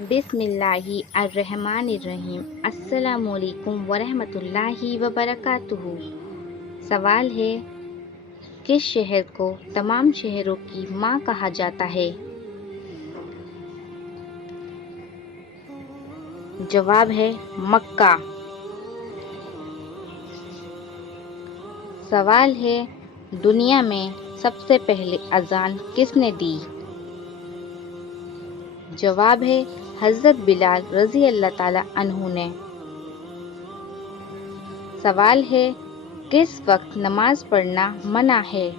بسم اللہ الرحمن الرحیم۔ السلام علیکم ورحمۃ اللہ وبرکاتہ۔ سوال ہے، کس شہر کو تمام شہروں کی ماں کہا جاتا ہے؟ جواب ہے مکہ۔ سوال ہے، دنیا میں سب سے پہلے اذان کس نے دی؟ جواب ہے حضرت بلال رضی اللہ تعالی عنہ نے۔ سوال ہے، کس وقت نماز پڑھنا منع ہے؟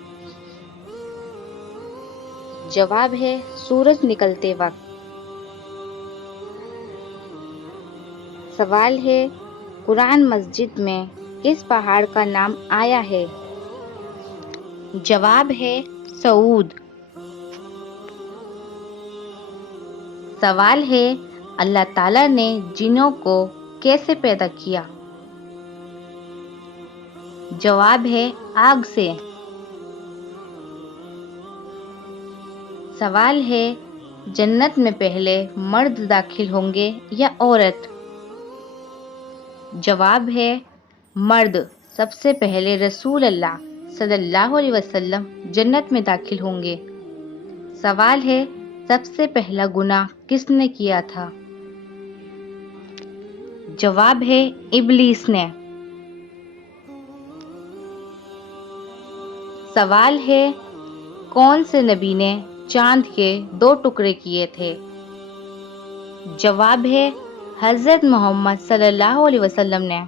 جواب ہے سورج نکلتے وقت۔ سوال ہے، قرآن مسجد میں کس پہاڑ کا نام آیا ہے؟ جواب ہے سعود۔ سوال ہے، اللہ تعالیٰ نے جنوں کو کیسے پیدا کیا؟ جواب ہے آگ سے۔ سوال ہے، جنت میں پہلے مرد داخل ہوں گے یا عورت؟ جواب ہے مرد۔ سب سے پہلے رسول اللہ صلی اللہ علیہ وسلم جنت میں داخل ہوں گے۔ سوال ہے، سب سے پہلا گناہ کس نے کیا تھا؟ جواب ہے ابلیس نے۔ سوال ہے، کون سے نبی نے چاند کے 2 ٹکڑے کیے تھے؟ جواب ہے حضرت محمد صلی اللہ علیہ وسلم نے۔